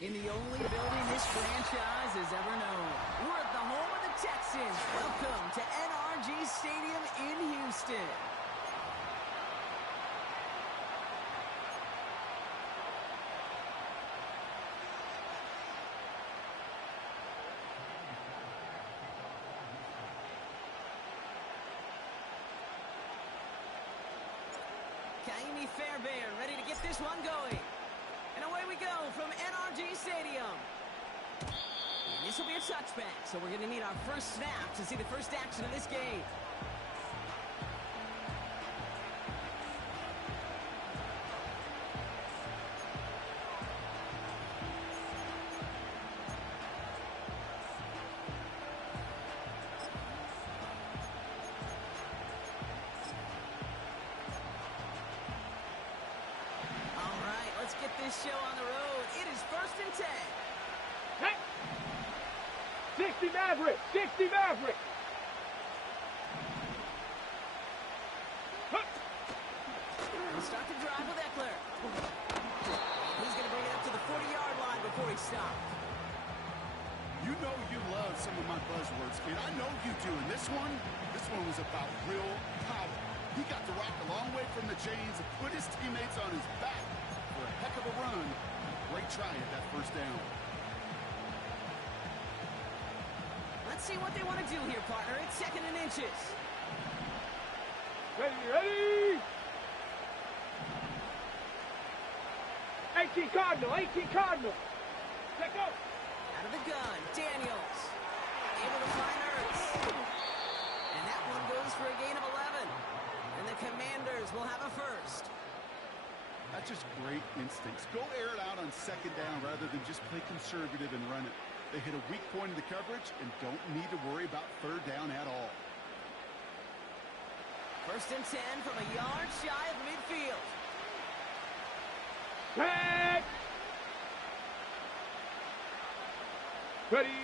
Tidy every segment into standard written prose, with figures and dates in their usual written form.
In the only building this franchise has ever known. We're at the home of the Texans. Welcome to NRG Stadium in Houston. Fairbairn ready to get this one going. And away we go from NRG Stadium. And this will be a touchback, so we're going to need our first snap to see the first action of this game. Show on the road. It is 1st and 10. Hey! 60 Maverick! 60 Maverick! We'll start the drive with Eckler. He's going to bring it up to the 40-yard line before he stops. You know you love some of my buzzwords, and I know you do. And this one was about real power. He got the rock a long way from the chains and put his teammates on his back. For a heck of a run. Great try at that first down. Let's see what they want to do here, partner. It's 2nd and inches. Ready! 18 Cardinal! 18 Cardinal! Let go! Out of the gun, Daniels. Able to find Ertz. And that one goes for a gain of 11. And the Commanders will have a first. That's just great instincts. Go air it out on 2nd down rather than just play conservative and run it. They hit a weak point in the coverage and don't need to worry about 3rd down at all. 1st and 10 from a yard shy of midfield. Back! Ready!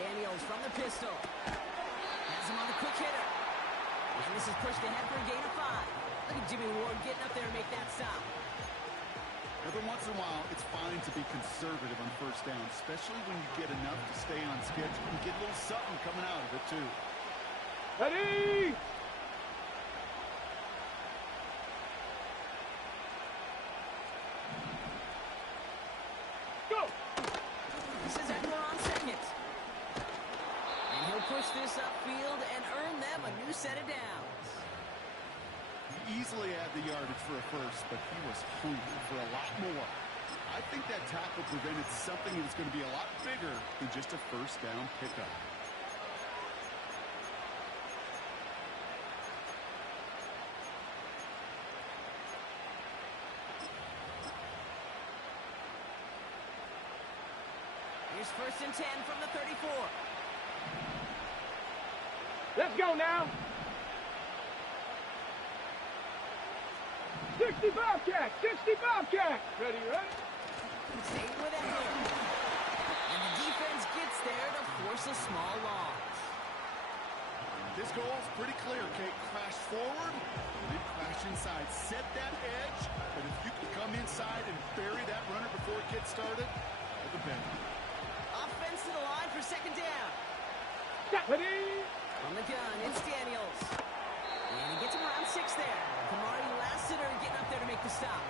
Daniels from the pistol. Has him on the quick hitter. And this is pushed ahead for a gain of 5. Look at Jimmy Ward getting up there to make that stop. Every once in a while, it's fine to be conservative on 1st down, especially when you get enough to stay on schedule and get a little something coming out of it, too. Ready! Go! This is Eckler on 2nd. And he'll push this upfield and earn them a new set of downs. Easily had the yardage for a first, but he was hungry for a lot more. I think that tackle prevented something that's going to be a lot bigger than just a 1st down pickup. Here's 1st and 10 from the 34. Let's go now! 60 Bobcat! 60 Bobcat! Ready? Staying with Eckler. And the defense gets there to force a small loss. This goal is pretty clear, Kate. Crash forward, then crash inside. Set that edge, but if you can come inside and bury that runner before it gets started, all the better. Offense to the line for 2nd down. Ready? On the gun, it's Daniels. And he gets him around 6 there. Kamari Lassiter getting up there to make the stop.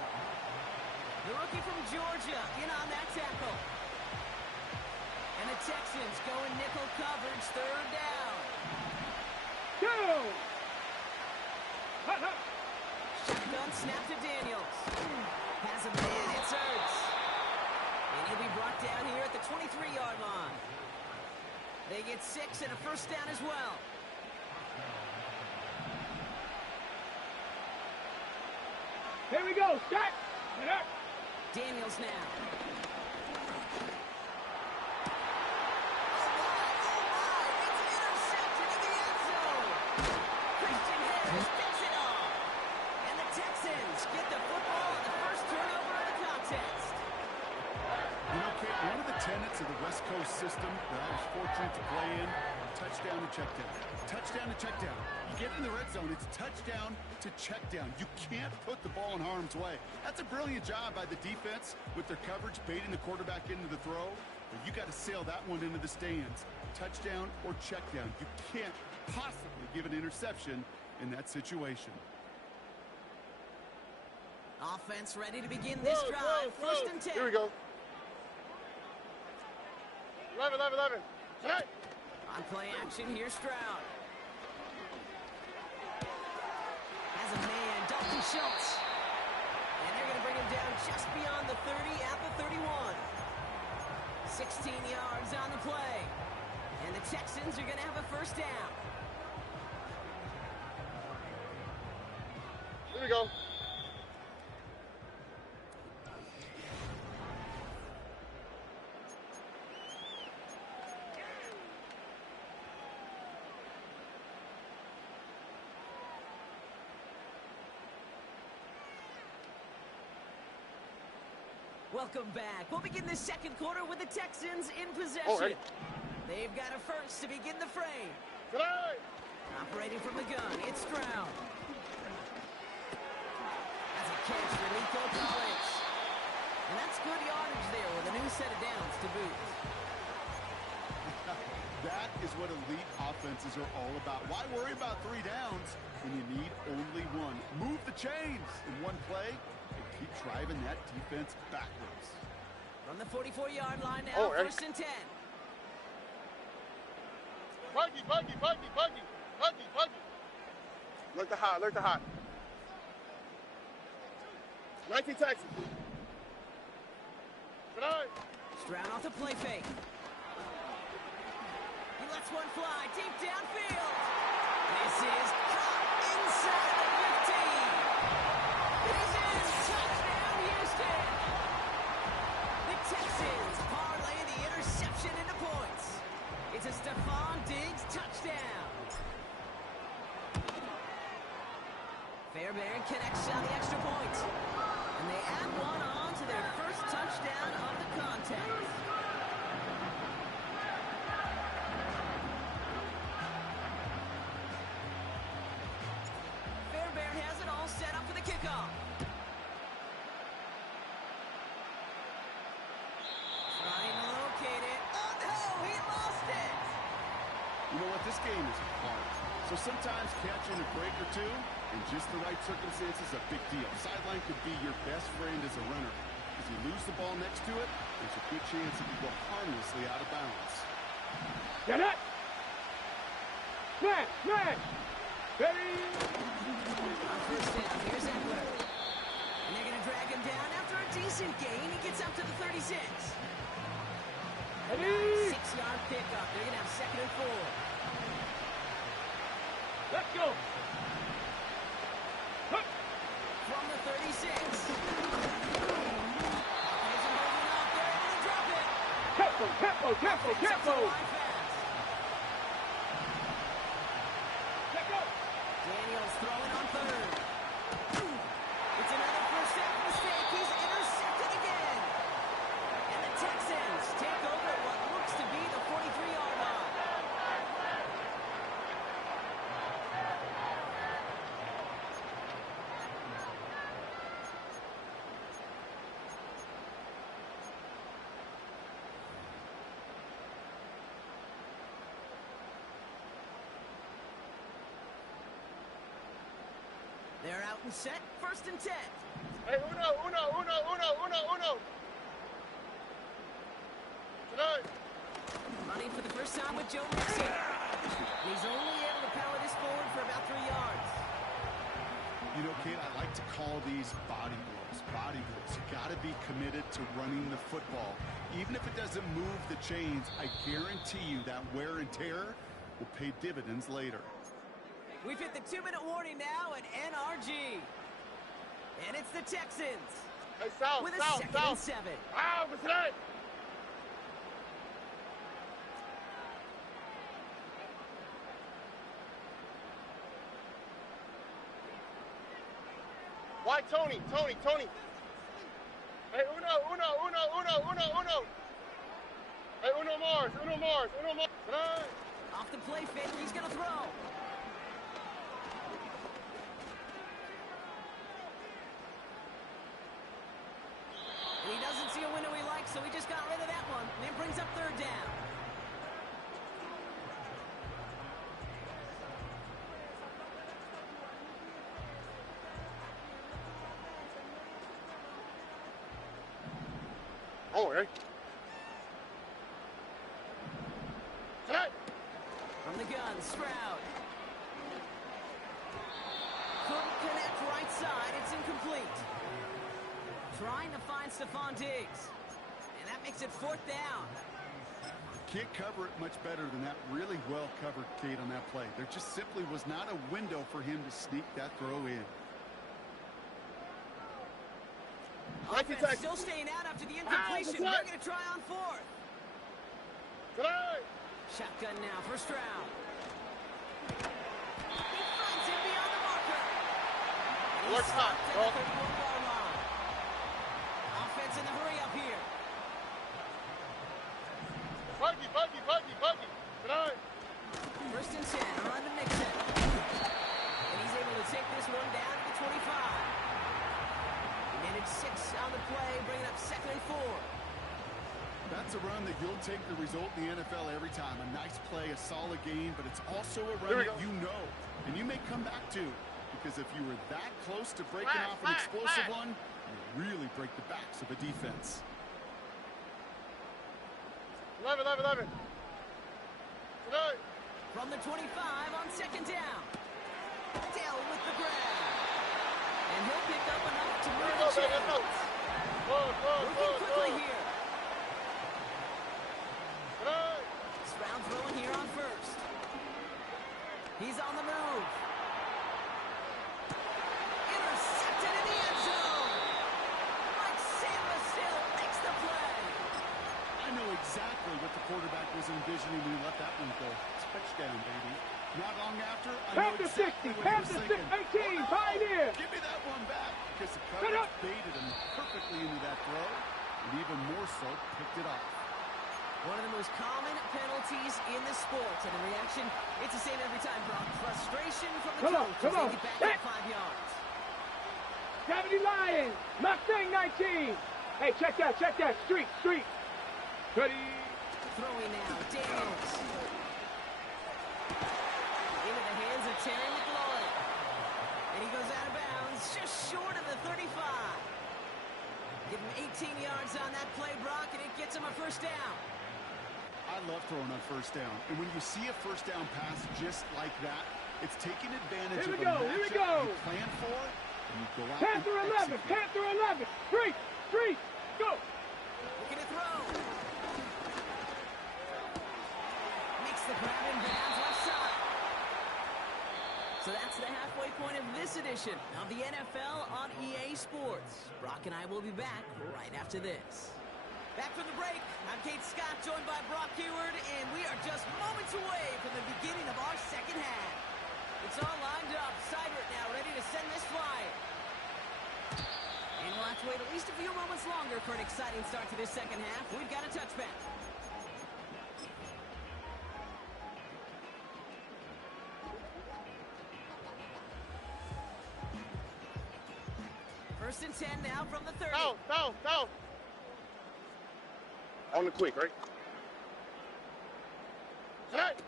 The rookie from Georgia in on that tackle. And the Texans go in nickel coverage, 3rd down. Go! Shotgun snap to Daniels. Has a man, it's Ertz. And he'll be brought down here at the 23-yard line. They get 6 and a 1st down as well. Here we go, start! Daniels now. defense of the West Coast system that I was fortunate to play in. Touchdown to check down. Touchdown to check down. You get in the red zone, it's touchdown to check down. You can't put the ball in harm's way. That's a brilliant job by the defense with their coverage, baiting the quarterback into the throw. But you got to sail that one into the stands. Touchdown or check down. You can't possibly give an interception in that situation. Offense ready to begin this drive. First and 10. Here we go. 11. Tonight. On play action, here's Stroud. Has a man, Dalton Schultz. And they're going to bring him down just beyond the 30 at the 31. 16 yards on the play. And the Texans are going to have a first down. Here we go. Welcome back. We'll begin the second quarter with the Texans in possession. Right. They've got a first to begin the frame. Tonight. Operating from the gun, it's Stroud. Has a catch for Nico Collins. And that's good yardage there with a new set of downs to boot. That is what elite offenses are all about. Why worry about 3 downs when you need only one? Move the chains in one play and keep driving that defense backwards. From the 44-yard line now, first and 10. Buggy. Look the hot. 19 Texans. Tonight. Stroud off the play fake. He lets one fly deep downfield. This is caught inside the 15. This is touchdown Houston. The Texans parlay the interception into points. It's a Stephon Diggs touchdown. Fairbairn connects on the extra point. And they add one on to their first touchdown of the contest. Fairbairn has it all set up for the kickoff. Trying to locate it. Oh no, he lost it. You know what? This game is hard. So sometimes catching a break or two in just the right circumstances is a big deal. Sideline could be your best friend as a runner. If you lose the ball next to it, there's a good chance it could go harmlessly out of bounds. Get it! Smash! Ready! On first down, here's Eckler. And they're going to drag him down after a decent gain. He gets up to the 36. Ready! 6-yard pickup. They're going to have second and 4. Let's go! From the 36. Isn't holding up. They're able to drop it. Tempo! Picks up the line pass. Let go! Daniels throwing on third. It's another first down mistake. He's intercepted again. And the Texans take over what looks to be the 43-yard line. They're out and set. First and 10. Hey, uno. Tonight. Running for the first time with Joe Mixon. He's only able to power this forward for about 3 yards. You know, Kate, I like to call these body blows. Body blows. You got to be committed to running the football. Even if it doesn't move the chains, I guarantee you that wear and tear will pay dividends later. We've hit the 2-minute warning now at NRG. And it's the Texans. Hey, south. With a second and 7. Wow, tonight. Why Tony? Hey, uno. Hey, uno more. Tonight. Off the play fake, he's going to throw. And he doesn't see a window he likes, so he just got rid of that one. And it brings up third down. Oh, hey. Tonight. From the gun, Stroud. Couldn't connect right side. It's incomplete. Trying to find Stephon Diggs. And that makes it fourth down. Can't cover it much better than that. Really well covered, Kate, on that play. There just simply was not a window for him to sneak that throw in. Offense still staying out after the incompletion. They're going to try on fourth. Tonight. Shotgun now for Stroud. He finds him beyond the marker. And he's stopped at the 31-yard line. Offense in the hurry up here. Buggy. Tonight. First and 10, run to Mixon. And he's able to take this one down to the 25. He managed 6 on the play, bringing up 2nd and 4. That's a run that you'll take the result in the NFL every time. A nice play, a solid game, but it's also a run that you know, and you may come back to. Because if you were that close to breaking off an explosive one, you really break the backs of a defense. 11. Tonight. From the 25 on 2nd down. Dell with the grab. And he'll pick up enough to move the chains. Moving quickly here. Tonight. Stroud throwing here on first. He's on the move. Intercepted in the end zone. Mike Sanders makes the play. I know exactly what the quarterback was envisioning when he let that one go. Touchdown, baby. Not long after, I know exactly what he was thinking. 18, Pioneer. Give me that one back. Because the coverage baited him perfectly into that throw, and even more so, picked it off. One of the most common penalties in the sport. And the reaction, it's the same every time, Brock. Frustration from the coach as they get back to 5 yards. Gravity Lions. Mustang 19. Hey, check that. Street. Ready. Throwing now, Daniels. Into the hands of Terry McLaurin. And he goes out of bounds, just short of the 35. Give him 18 yards on that play, Brock, and it gets him a first down. I love throwing on first down. And when you see a first down pass just like that, it's taking advantage of a matchup you plan for, and you go out Panther and 11. execute. Panther 11. Street. Go. Looking to throw. Makes the grab in bounds left side. So that's the halfway point of this edition of the NFL on EA Sports. Brock and I will be back right after this. Back from the break, I'm Kate Scott, joined by Brock Hayward, and we are just moments away from the beginning of our second half. It's all lined up, Seibert now ready to send this flying. And we'll have to wait at least a few moments longer for an exciting start to this second half. We've got a touchback. First and 10 now from the 30. Down. On the quick, right? Tonight.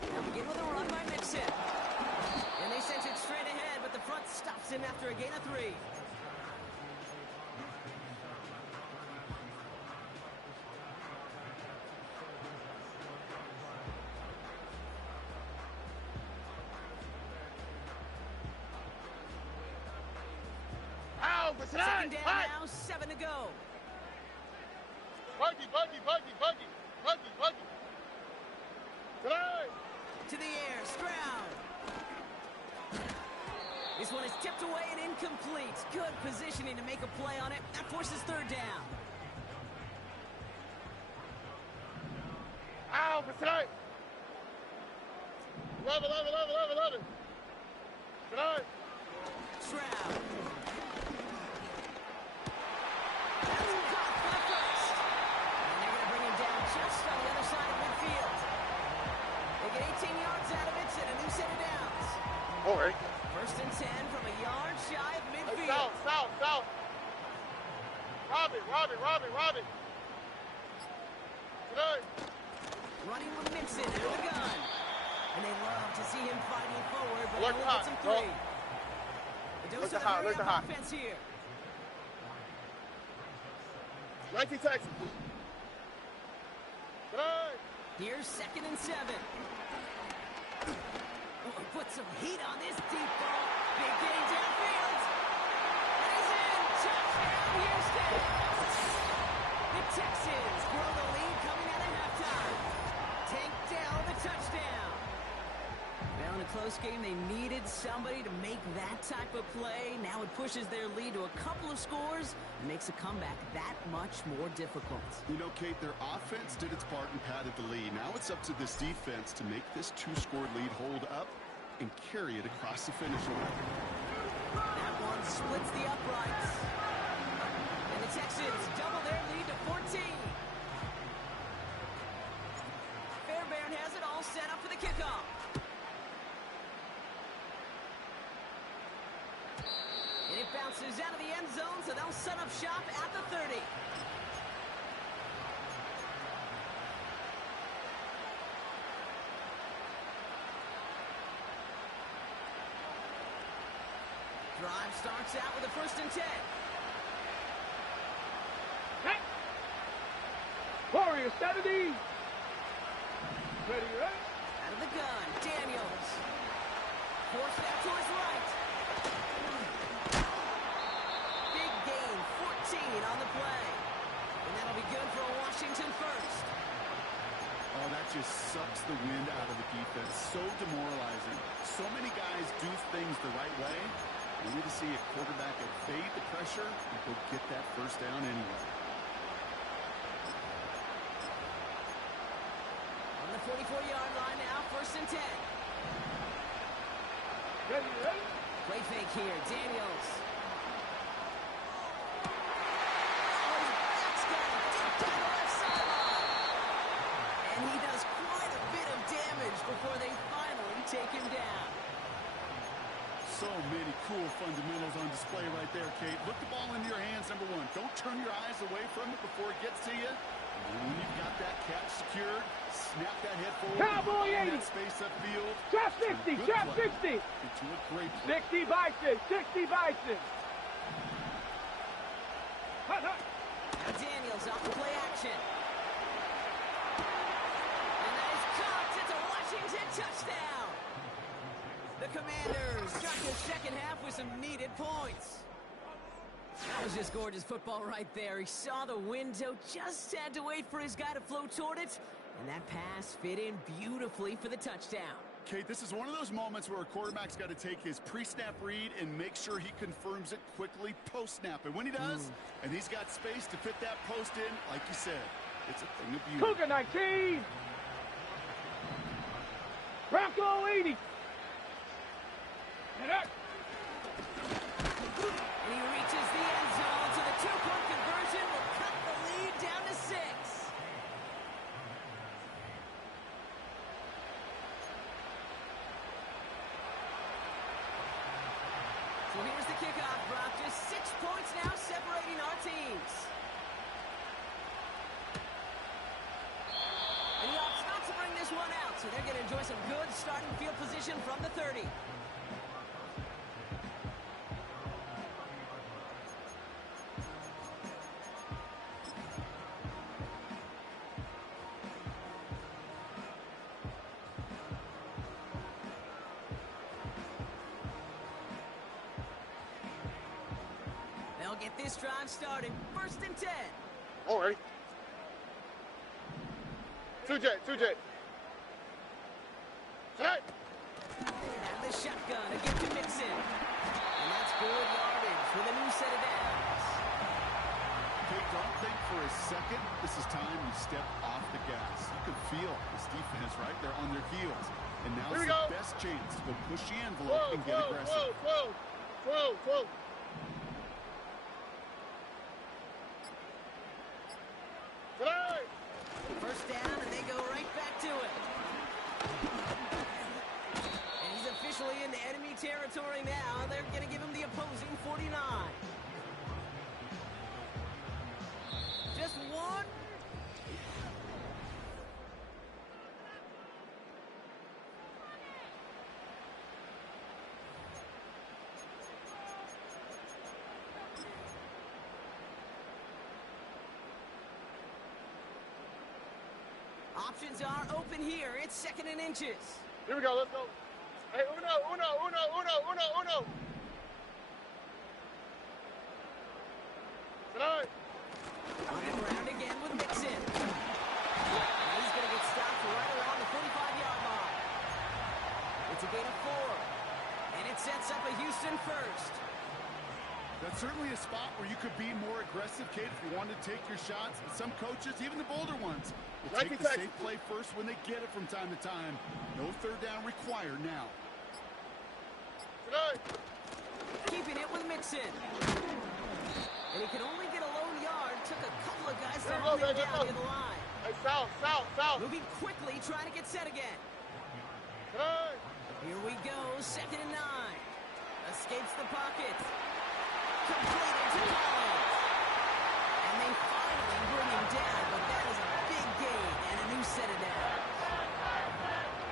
They'll begin with a run by Mixon. And they sent it straight ahead, but the front stops him after a gain of 3. Second down now, 7 to go. Buggy. Tonight. To the air, Stroud. This one is tipped away and incomplete. Good positioning to make a play on it. That forces third down. Tonight. 11. Tonight. Stroud. That's caught for the first. And they're going to bring him down just right. First and 10 from a yard shy of Hey, midfield. south. Robbie. Today. Running with Mixon out of the gun. And they love to see him fighting forward, but Alert only the gets him hot, 3. bro. The dose Alert the of the hot, alert the hurry-up hot. offense here. 19 Texas. Today. Here's 2nd and 7. Oh, he put some heat on this deep ball. Big gain downfield. And he's in. Touchdown, Houston. The Texans grow the lead coming out of halftime. Tank Dell the touchdown. Well, in a close game, they needed somebody to make that type of play. Now it pushes their lead to a couple of scores and makes a comeback that much more difficult. You know, Kate, their offense did its part and padded the lead. Now it's up to this defense to make this 2-score lead hold up and carry it across the finish line. That one splits the uprights. And the Texans double their lead to 14. Fairbairn has it all set up for the kickoff. And it bounces out of the end zone, so they'll set up shop at the 30. Drive starts out with a 1st and 10. Hey. Warrior 70. Ready, right? Out of the gun, Daniels. Forced out to his right. Big gain, 14 on the play. And that'll be good for a Washington first. Oh, that just sucks the wind out of the defense. So demoralizing. So many guys do things the right way. We need to see a quarterback evade the pressure and go get that first down anyway. On the 44-yard line now, 1st and 10. Ready, right? Play fake here, Daniels. Oh, he's got it deep down the left sideline. And he does quite a bit of damage before they finally take him down. So many cool fundamentals on display right there, Kate. Look the ball into your hands, number one. Don't turn your eyes away from it before it gets to you. And when you've got that catch secured, snap that head forward. Cowboy in 80. that space upfield. Trap 60, Good trap play 60. Into a great play. 60 Bison, 60 Bison. Hut. Now Daniels off the play action. And that is caught. It's a Washington touchdown. The Commanders start the second half with some needed points. That was just gorgeous football right there. He saw the window, just had to wait for his guy to float toward it, and that pass fit in beautifully for the touchdown. Kate, this is one of those moments where a quarterback's got to take his pre-snap read and make sure he confirms it quickly post-snap. And when he does, and he's got space to fit that post in, like you said, it's a thing of beauty. Cougar 19. Bronco 80. And up. And he reaches the end zone, so the two-point conversion will cut the lead down to 6. So here's the kickoff, Brock. Just 6 points now separating our teams. And he opts not to bring this one out, so they're going to enjoy some good starting field position from the 30. They'll get this drive started. 1st and 10. All right. 2J. Tonight. And the shotgun again to Mixon. And that's good yardage with a new set of downs. Kate, don't think for a second this is time you step off the gas. You can feel this defense, right? They're on their heels. And now's Here we the go. best chance to go push the envelope and get aggressive. 12. Tonight. First down, and they go right back to it. And he's officially into enemy territory. Options are open here. It's 2nd and inches. Here we go. Let's go. Hey, uno. Tonight. On the ground again with Mixon. And he's going to get stopped right around the 45-yard line. It's a gain of 4. And it sets up a Houston first. That's certainly a spot where you could be more aggressive, Kate, if you want to take your shots. And some coaches, even the bolder ones, will take the safe play first when they get it from time to time. No 3rd down required now. Tonight. Keeping it with Mixon. And he can only get a lone yard. Took a couple of guys to hold him down near the line. Hey, south. Moving quickly, trying to get set again. Tonight. Here we go, 2nd and 9. Escapes the pocket. Completed to Collins. And they finally bring him down, but that is a big gain and a new set of downs.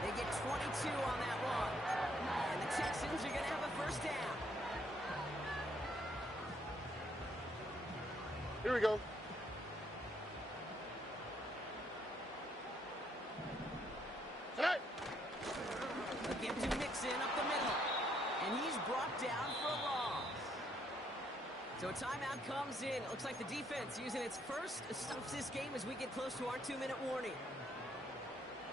They get 22 on that one. And the Texans are going to have a 1st down. Here we go. Tonight. Again to Mixon up the middle. And he's brought down for a loss. So a timeout comes in. It looks like the defense using its first stops this game as we get close to our 2-minute warning.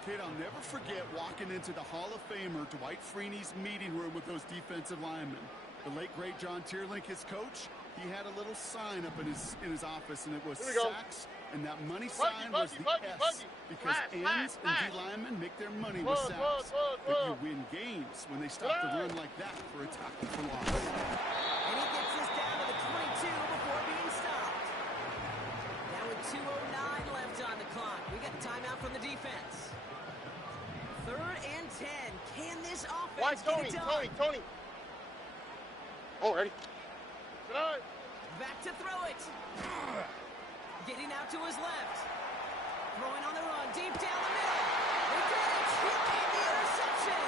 Kate, I'll never forget walking into the Hall of Famer Dwight Freeney's meeting room with those defensive linemen. The late, great John Tierlink, his coach, he had a little sign up in his office, and it was sacks, and that money sign was the S, because ends and D linemen make their money with sacks. But you win games when they stop the run like that for a tackle for loss. And he gets this down to the 22 before being stopped. Now with 2:09 left on the clock, we got a timeout from the defense. 3rd and 10. Can this offense get it done? Tony. Oh, ready. Tonight. Back to throw it. Getting out to his left. Throwing on the run, deep down the middle. He did it. He made the interception.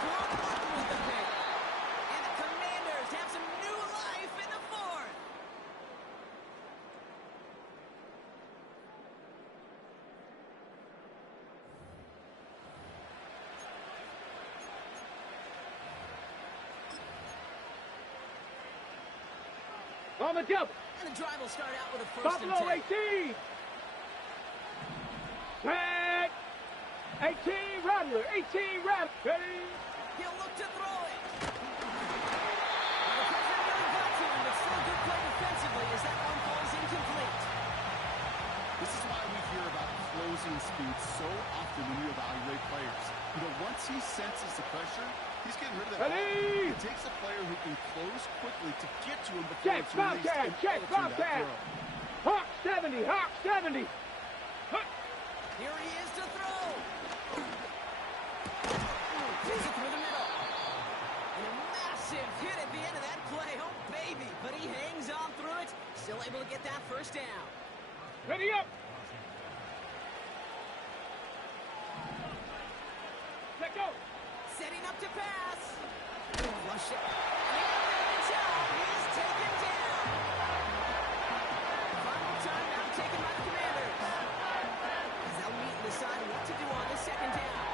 Blown up with the pick. And the Commanders have some new life in the 4th. On the jump. And the drive will start out with a 1st and 10. Buffalo 18. Set. 18 Rattler. 18 Rattler. Ready. He'll look to throw it. Well, the pressure really got to him, but still good play defensively as that one falls incomplete. This is why we hear about closing speed so often when you evaluate players. You know, once he senses the pressure, he's getting rid of that ball. It takes a player who can close quickly to get to him before it's released. Check, Bobcat. Hawk 70, Hawk 70. Here he is to throw. Takes it through the middle. And a massive hit at the end of that play. Oh, baby. But he hangs on through it. Still able to get that 1st down. Ready up. Let go. Setting up to pass. Flush it. And he's taken down. Final timeout taken by the Commanders. As they'll meet and decide what to do on this 2nd down.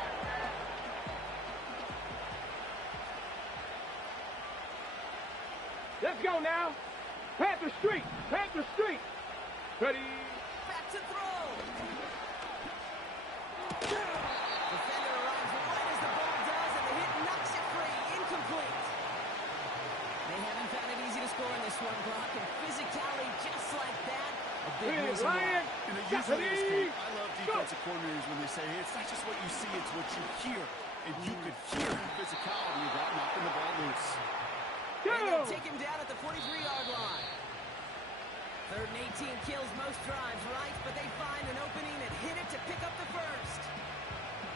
Let's go now. Panther Street. Panther Street. Ready. Back to throw. Defender arrives right as the ball does, and the hit knocks it free. Incomplete. They haven't found it easy to score in this one, Brock, and physicality just like that. A big reason why. And it usually is, Kate. I love defensive coordinators when they say, hey, it's not just what you see, it's what you hear. And you could hear the physicality of that knocking the ball loose. And they'll take him down at the 43-yard line. 3rd and 18 kills most drives, right? But they find an opening and hit it to pick up the 1st.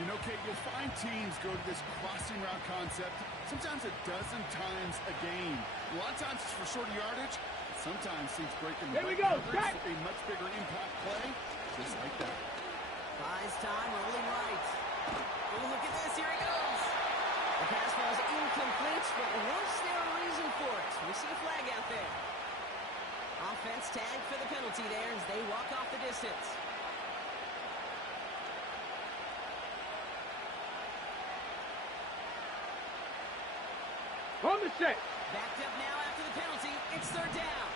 You know, Kate, you'll find teams go to this crossing route concept sometimes a dozen times a game. A lot of times it's for shorter yardage. Sometimes things breaking the coverage, a much bigger impact play, just like that. Buys time, rolling right. Oh, look at this, here he goes. The pass falls incomplete, but was there a reason for it? We see a flag out there. Offense tagged for the penalty there as they walk off the distance. on the set. Backed up now after the penalty. It's third down.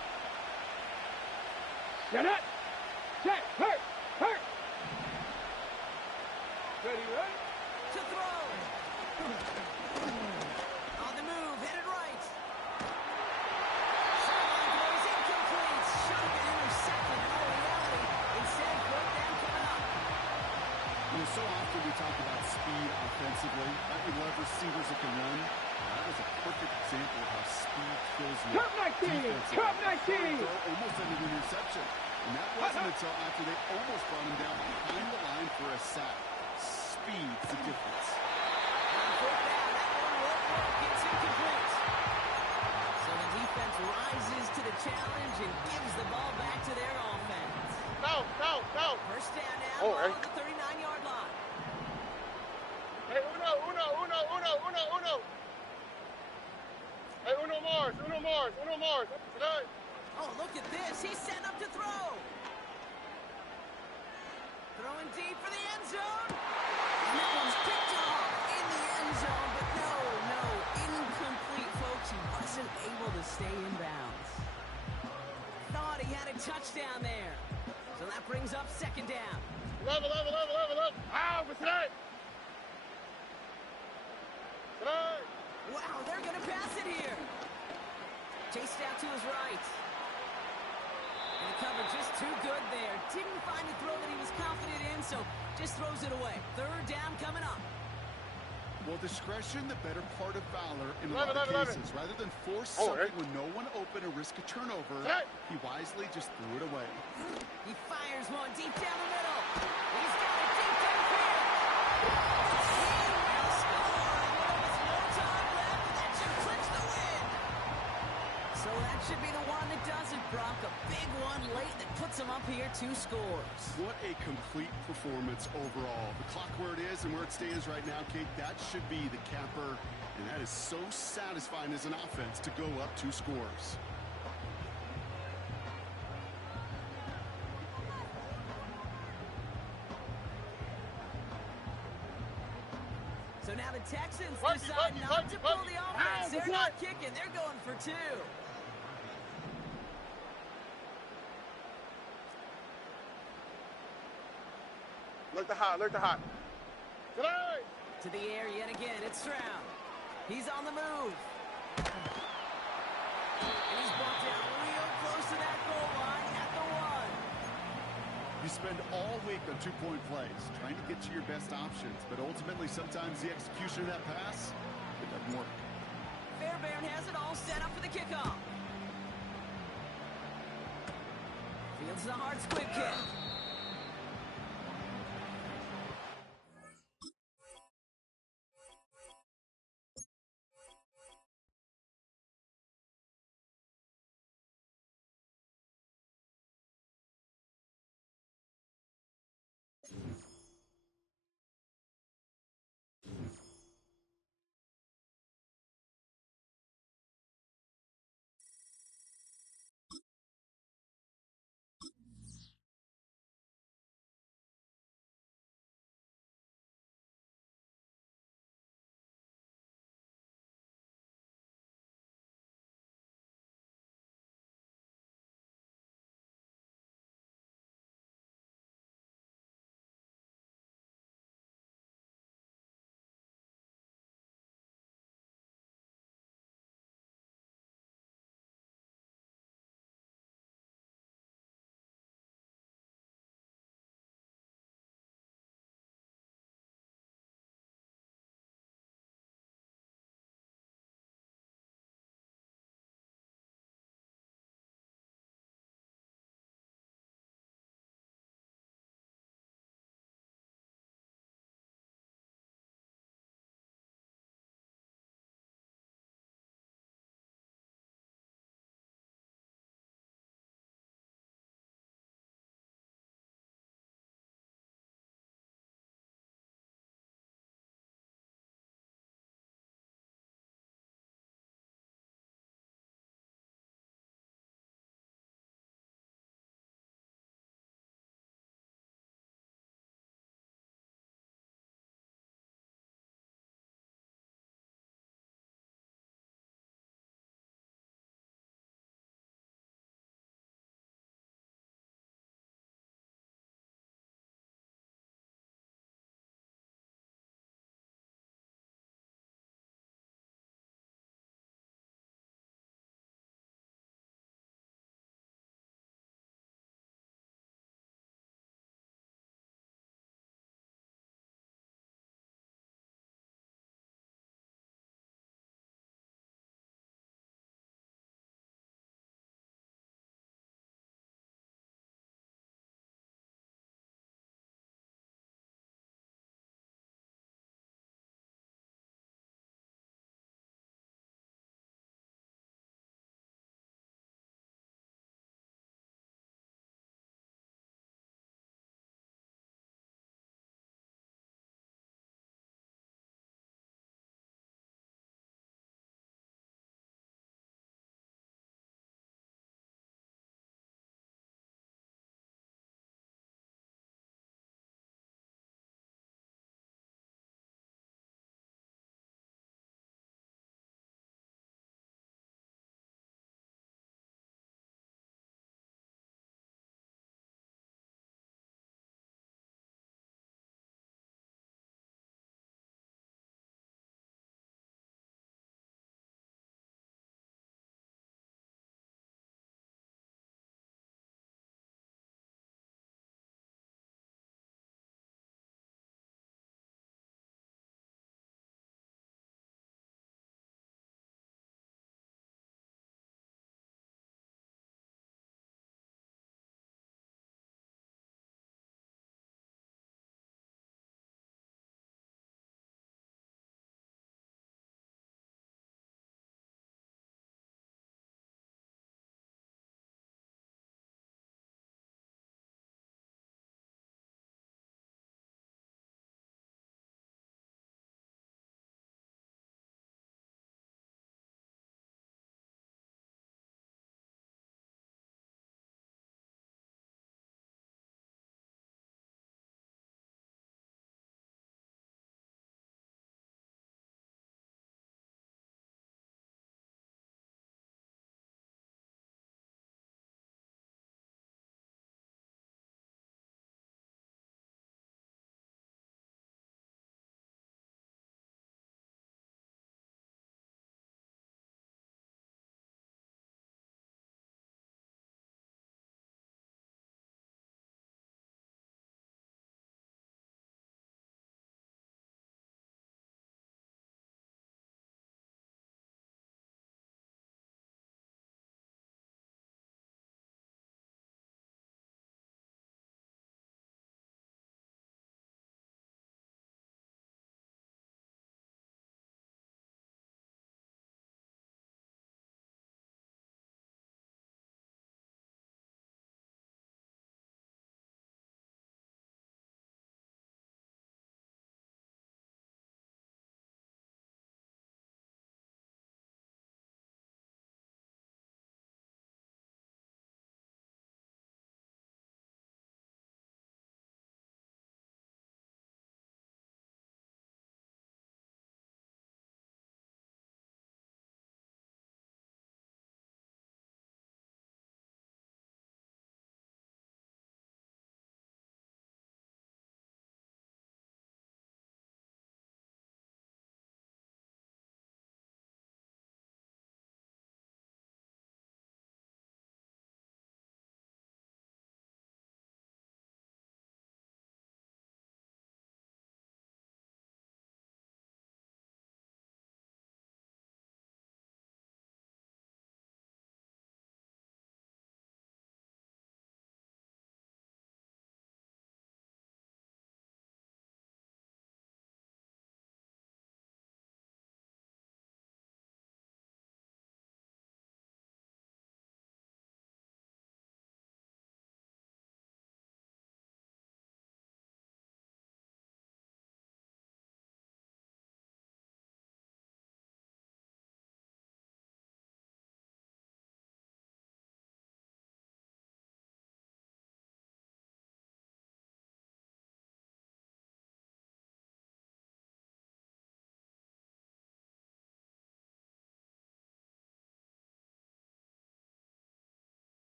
Set up. Set. Hurt. Hurt. Ready, right? To throw. On the move, headed right. Sideline throw is incomplete. Should have been intercepted in all reality. Instead, fourth down coming up. You know, so often we talk about speed offensively. Right? We love receivers that can run. That was a perfect example of how speed kills you. Top 19. Top 19. Almost ended an interception. And that wasn't until after they almost brought him down behind the line for a sack. Speed's the difference. On fourth down, that one won't work. It's incomplete. So the defense rises to the challenge and gives the ball back to their offense. No, no, no. First down now, Oh, ball on the 39-yard line. Hey, uno. Hey, uno Mars. Tonight. Oh, look at this. He's set up to throw. Throwing deep for the end zone. And that one's picked off in the end zone. But no, incomplete, folks. He wasn't able to stay in bounds. Thought he had a touchdown there. So that brings up second down. 11. Ah, for tonight. Wow, they're going to pass it here. Chased out to his right. And the cover just too good there. Didn't find a throw that he was confident in, so just throws it away. Third down coming up. Well, discretion, the better part of valor in a 11. lot of cases. Rather than force something when no one open or risk a turnover, he wisely just threw it away. He fires one deep down the middle. He's got it deep downfield. He will score. There's no time left, and that should clinch the win. So that should be the one that does it, Brock. A big one late that puts him up here 2 scores. What a complete performance overall. The clock where it is and where it stands right now, Kate, that should be the capper. And that is so satisfying as an offense to go up 2 scores. So now the Texans decide not to pull the offense. They're not kicking. They're going for 2. Look the hot. Tonight. To the air yet again. It's Stroud. He's on the move. And he's brought down real close to that goal line at the 1. You spend all week on 2-point plays, trying to get to your best options, but ultimately sometimes the execution of that pass, it doesn't work. Fairbairn has it all set up for the kickoff. Fields the hard squib kick.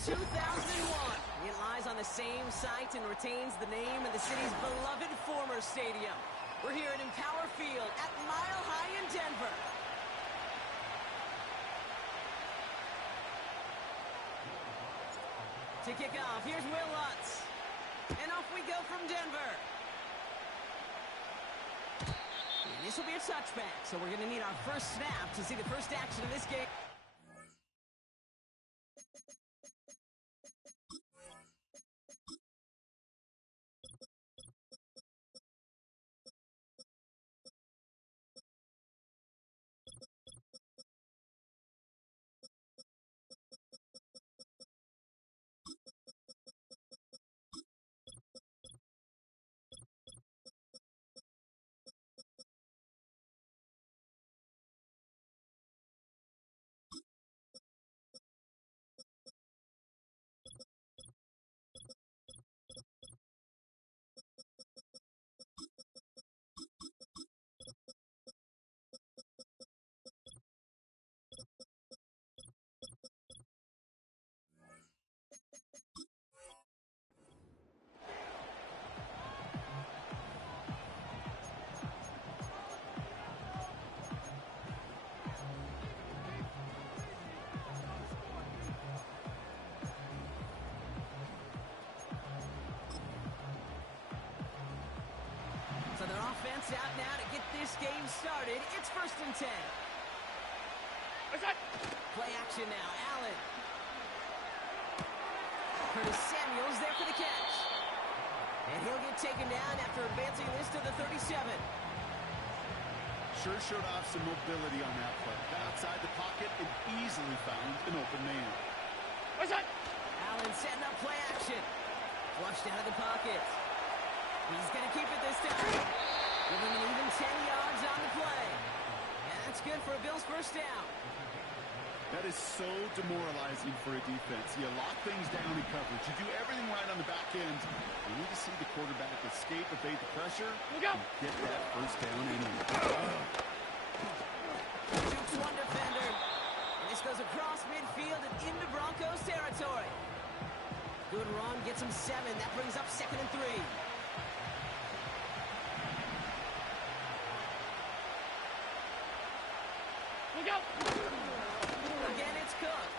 2001. It lies on the same site and retains the name of the city's beloved former stadium. We're here at Empower Field at Mile High in Denver. To kick off, here's Will Lutz. And off we go from Denver. And this will be a touchback, so we're going to need our first snap to see the first action of this game. So their offense out now to get this game started. It's 1st and 10. Play action now. Allen. Curtis Samuel's there for the catch. And he'll get taken down after advancing this to the 37. Sure showed off some mobility on that play. Got outside the pocket and easily found an open man. Allen setting up play action. Flushed out of the pocket. He's going to keep it this time. Giving him even 10 yards on the play. And that's good for a Bills first down. That is so demoralizing for a defense. You lock things down in coverage. You do everything right on the back end. You need to see the quarterback escape, evade the pressure, and get that first down anyway. Shoots one defender. And this goes across midfield and into Broncos territory. Good run, gets him 7. That brings up 2nd and 3. Again, it's Cook.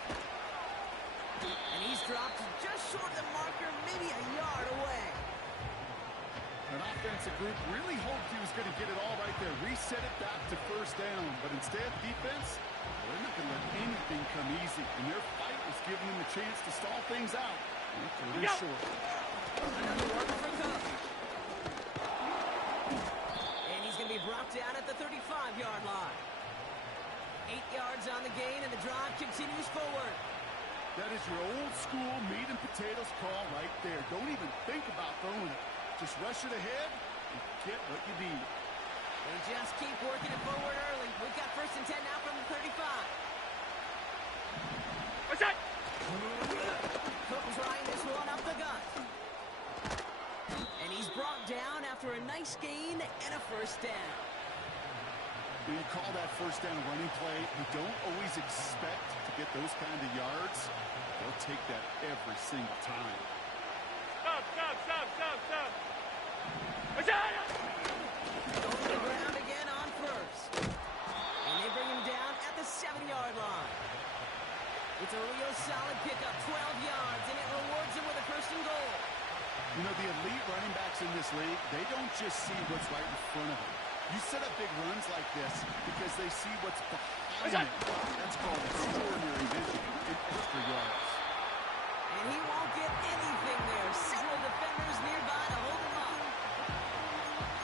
And he's dropped just short of the marker, maybe a yard away. An offensive group really hoped he was going to get it all right there. Reset it back to first down. But instead, defense, they're not going to let anything come easy. And their fight was giving them a chance to stall things out. And short. Another one for Cook. And he's going to be brought down at the 35-yard line. 8 yards on the gain, and the drive continues forward. That is your old school meat and potatoes call right there. Don't even think about throwing it. Just rush it ahead and get what you need. They just keep working it forward early. We've got 1st and 10 now from the 35. Cook trying this one up the gut. And he's brought down after a nice gain and a first down. When you call that first down running play, you don't always expect to get those kind of yards. They'll take that every single time. Stop. Going to the ground again on first. And they bring him down at the 7-yard line. It's a real solid pickup, 12 yards, and it rewards him with a 1st and goal. You know, the elite running backs in this league, they don't just see what's right in front of them. You set up big runs like this because they see what's behind it. That's called extraordinary vision in extra yards. And he won't get anything there. Several defenders nearby to hold him up.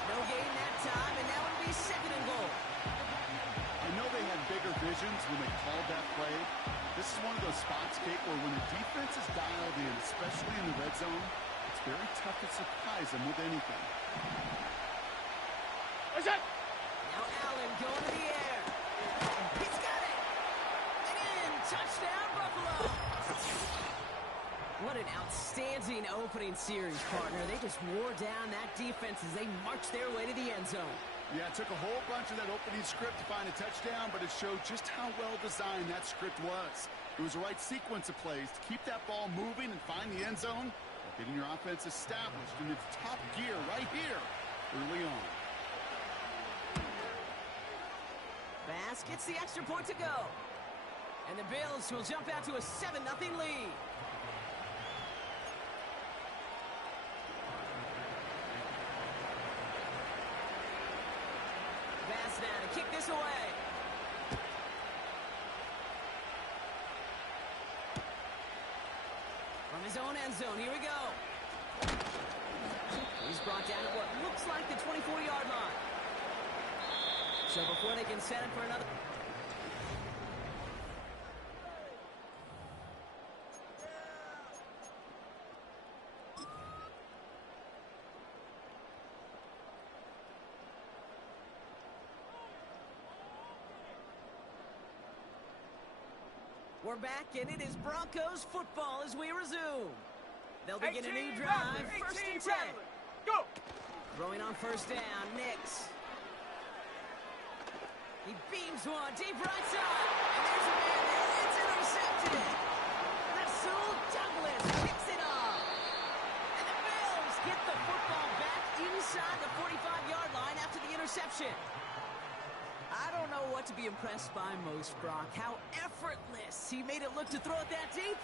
No gain that time, and now it'll be 2nd and goal. I know they had bigger visions when they called that play. This is one of those spots, Kate, where when a defense is dialed in, especially in the red zone, it's very tough to surprise them with anything. Now Allen going to the air. He's got it. And in. Touchdown, Buffalo. What an outstanding opening series, partner. They just wore down that defense as they marched their way to the end zone. Yeah, it took a whole bunch of that opening script to find a touchdown, but it showed just how well designed that script was. It was the right sequence of plays to keep that ball moving and find the end zone, while getting your offense established in its top gear right here early on. Bass gets the extra point to go. And the Bills will jump out to a 7-0 lead. Bass now to kick this away. From his own end zone, here we go. He's brought down at what looks like the 24-yard line. So before they can set it for another... We're back, and it is Broncos football as we resume. They'll begin a new drive, first and 10. Go! Throwing on first down, Nix. He beams one, deep right side. And there's a man there, it's intercepted. Rasul Douglas kicks it off. And the Bills get the football back inside the 45-yard line after the interception. I don't know what to be impressed by most, Brock. How effortless he made it look to throw it that deep,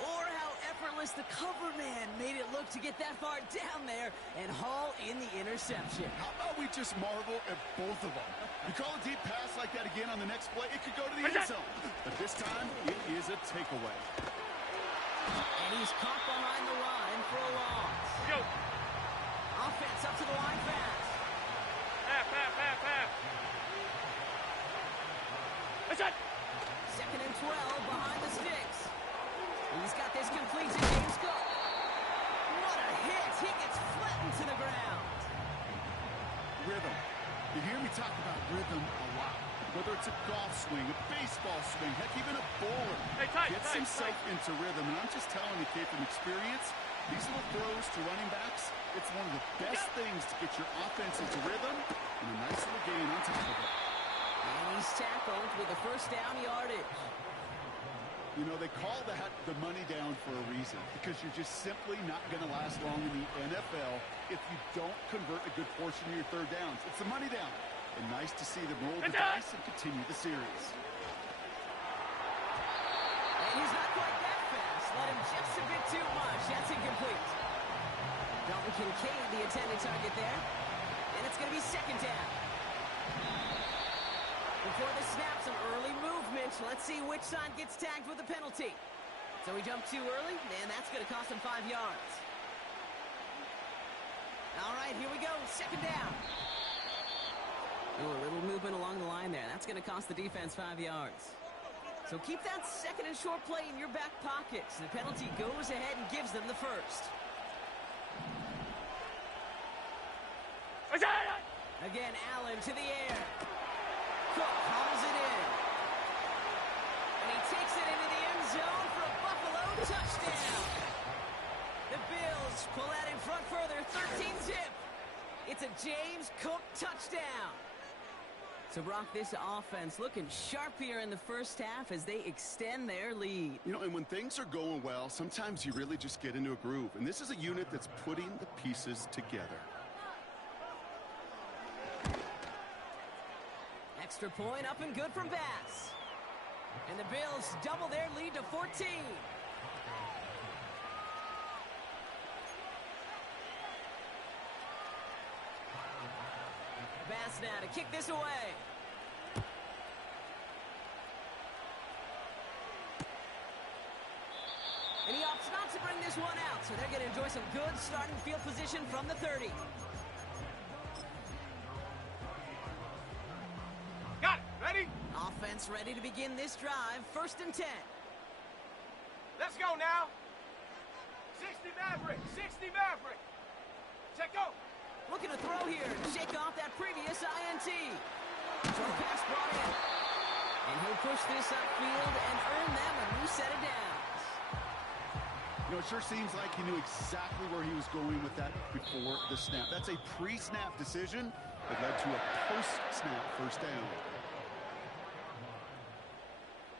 or how effortless the cover man made it look to get that far down there and haul in the interception. How about we just marvel at both of them? You call a deep pass like that again on the next play, it could go to the end zone. But this time, it is a takeaway. And he's caught behind the line for a loss. Yo! Offense up to the line fast. Half. That's it! 2nd and 12 behind the sticks. He's got this complete to James Cook. What a hit! He gets flattened to the ground. Rhythm. You hear me talk about rhythm a lot. Whether it's a golf swing, a baseball swing, heck, even a bowler. Gets himself into rhythm. And I'm just telling you, kid, from experience, these little throws to running backs, it's one of the best things to get your offense into rhythm and a nice little gain on top of it. And he's tackled with a first down yardage. You know, they call that the money down for a reason, because you're just simply not going to last long in the NFL if you don't convert a good portion of your third downs. It's the money down. And nice to see them roll the dice and continue the series. And he's not quite that fast. Let him just a bit too much. That's incomplete. Dalton Kincaid, the intended target there. And it's going to be second down. Before the snap, some early movement. Let's see which side gets tagged with a penalty. So he jumped too early, and that's going to cost him 5 yards. All right, here we go. Second down. Ooh, a little movement along the line there. That's going to cost the defense 5 yards. So keep that second and short play in your back pocket. The penalty goes ahead and gives them the first. Again, Allen to the air. Cook hauls it in. And he takes it into the end zone for a Buffalo touchdown. The Bills pull that in front further, 13-zip. It's a James Cook touchdown. So, Brock, this offense looking sharp here in the first half as they extend their lead. You know, and when things are going well, sometimes you really just get into a groove. And this is a unit that's putting the pieces together. Extra point up and good from Bass. And the Bills double their lead to 14. Bass now to kick this away. And he opts not to bring this one out, so they're going to enjoy some good starting field position from the 30. Got it. Ready? Offense ready to begin this drive. 1st and 10. Let's go now. 60 Maverick. 60 Maverick. Check go. Looking to throw here to shake off that previous INT. Short pass brought in. And he'll push this upfield and earn them a new set of downs. You know, it sure seems like he knew exactly where he was going with that before the snap. That's a pre-snap decision, It led to a post-snap first down.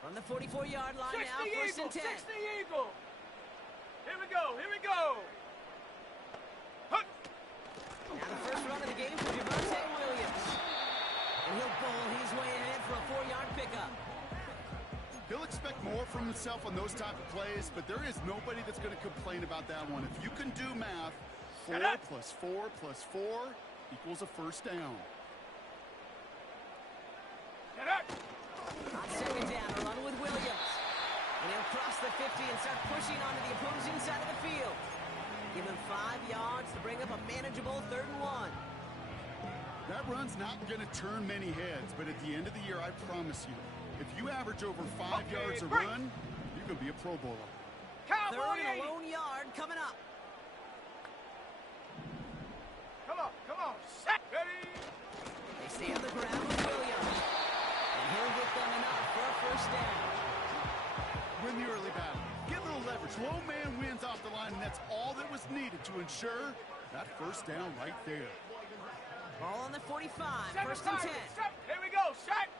On the 44-yard line 60 now, first and 10. 60 Eagle. Here we go. Here we go. Hut. Now the first run of the game for Javonte Williams. And he'll bowl his way ahead for a 4-yard pickup. He'll expect more from himself on those type of plays, but there is nobody that's going to complain about that one. If you can do math, 4 plus 4 plus 4 equals a first down. Get up. On second down, a run with Williams. And he'll cross the 50 and start pushing onto the opposing side of the field. Give him 5 yards to bring up a manageable 3rd and 1. That run's not going to turn many heads, but at the end of the year, I promise you, if you average over 5 yards a run, you're going to be a Pro Bowler. Third and a lone yard coming up. Come on. Set. Ready. They stay on the ground with Williams. And he'll get them enough for a first down. Win the early battle. Get a little leverage. Low man wins off the line, and that's all that was needed to ensure that first down right there. Ball on the 45, first and 10. Here we go. Set.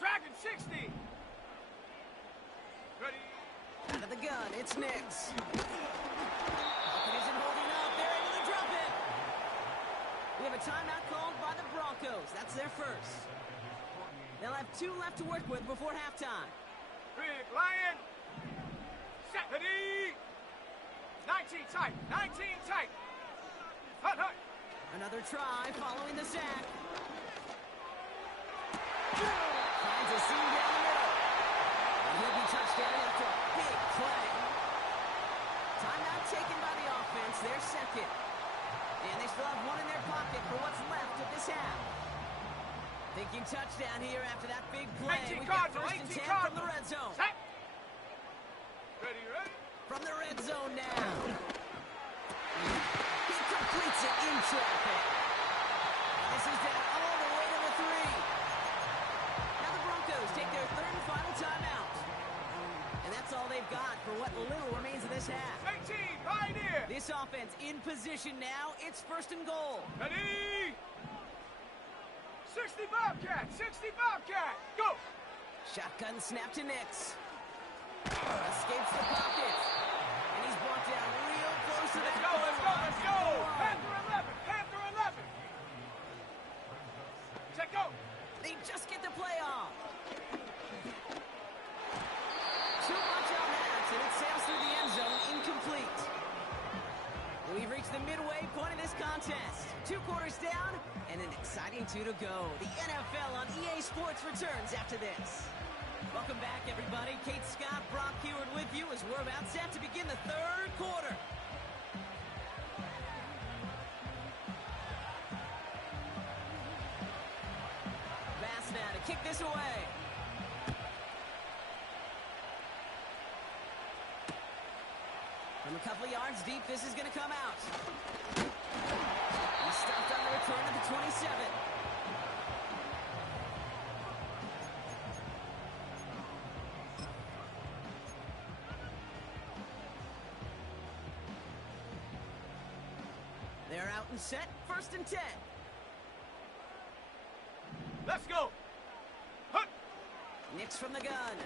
Dragon 60. Ready. Out of the gun, it's Nix. Falcon isn't holding up. They're able to drop it. We have a timeout called by the Broncos. That's their first. They'll have 2 left to work with before halftime. Big Lion. Set. Ready. 19 tight. 19 tight. Hut. Another try following the sack. Finds a seam down the middle. And he'll be touchdown after a big play. Timeout taken by the offense, their second. And they still have 1 in their pocket for what's left of this half. Thinking touchdown here after that big play. We've got first and 10 from the red zone. Set. Ready. From the red zone now. He completes it in traffic. And this is down all the way to the 3. Now the Broncos take their 3rd and final timeout. And that's all they've got for what little remains of this half. 18, Pioneer. This offense in position now. It's 1st and goal. Ready. 60 Bobcat. 60 Bobcat. Go. Shotgun snap to Nix. Escapes the pocket. And he's brought down real close to the goal. Let's go. Panther 11. Check go. They just get the play off. Too much on that, and it sails through the end zone, incomplete. We've reached the midway point of this contest. 2 quarters down, and an exciting 2 to go. The NFL on EA Sports returns after this. Welcome back, everybody. Kate Scott, Brock Heward with you as we're about set to begin the 3rd quarter. Bass now to kick this away. From a couple of yards deep, this is going to come out. He's stopped on the return of the 27. They're out and set, 1st and 10. Let's go. Hut. Nix from the gun.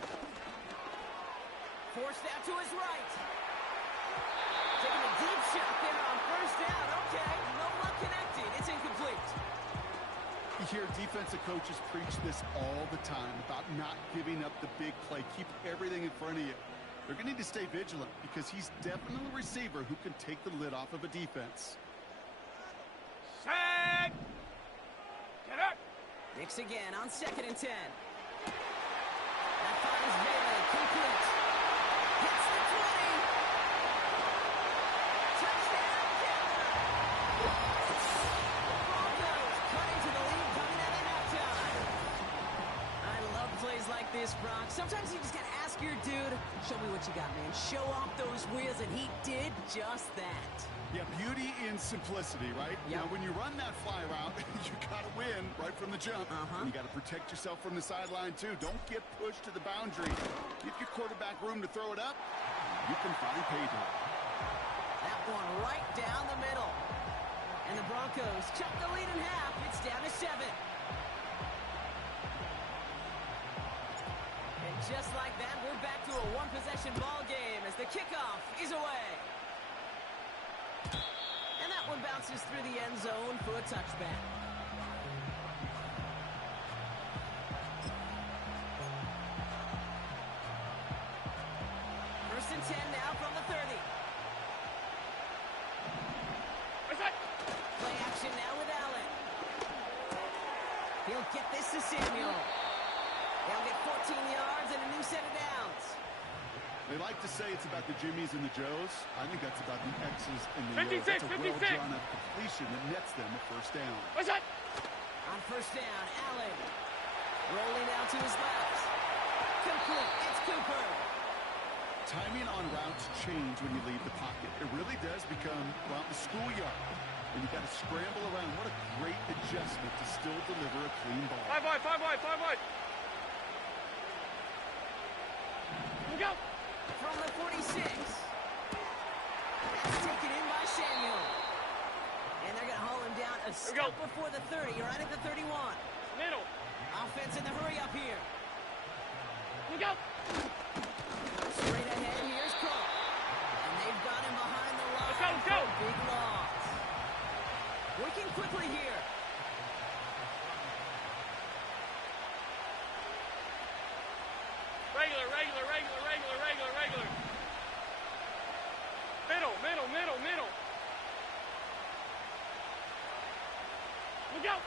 Forced out to his right. Taking a deep shot there on 1st down. Okay, no luck connected. It's incomplete. You hear defensive coaches preach this all the time about not giving up the big play. Keep everything in front of you. They're going to need to stay vigilant because he's definitely a receiver who can take the lid off of a defense. Set. Get up. Nix again on 2nd and 10. That finds Bailey, complete. Hits the 20. Touchdown, Denver. Broncos cut into the lead coming out of halftime. I love plays like this, Brock. Sometimes you just got to ask your dude, show me what you got, man. Show off those wheels, and he did just that. Yeah, beauty in simplicity, right? Yep. Now, when you run that fly route, you got to win right from the jump. And you got to protect yourself from the sideline, too. Don't get pushed to the boundary. Give your quarterback room to throw it up. You can find pay dirt. That one right down the middle. And the Broncos chop the lead in half. It's down to 7. And just like that, we're back to a one-possession ball game as the kickoff is away. And that one bounces through the end zone for a touchback. First and 10 now from the 30. Play action now with Allen. He'll get this to Samuel. They'll get 14 yards and a new set of downs. They like to say it's about the Jimmies and the Joes. I think that's about the X's and the 56, O's. That's a 56. well-drawn-up completion that nets them a first down. On first down, Allen. Rolling out to his left. Complete. It's Cooper. Timing on routes change when you leave the pocket. It really does become, well, the schoolyard. And you got to scramble around. What a great adjustment to still deliver a clean ball. 5 wide. Look out. From the 46. That's taken in by Samuel. And they're going to haul him down a step before the 30, right at the 31. Middle. Offense in the hurry up here. Look out. Straight ahead, here's Cook. And they've got him behind the line. Let's go. For a big loss. Working quickly here. Regular. Middle. Look out.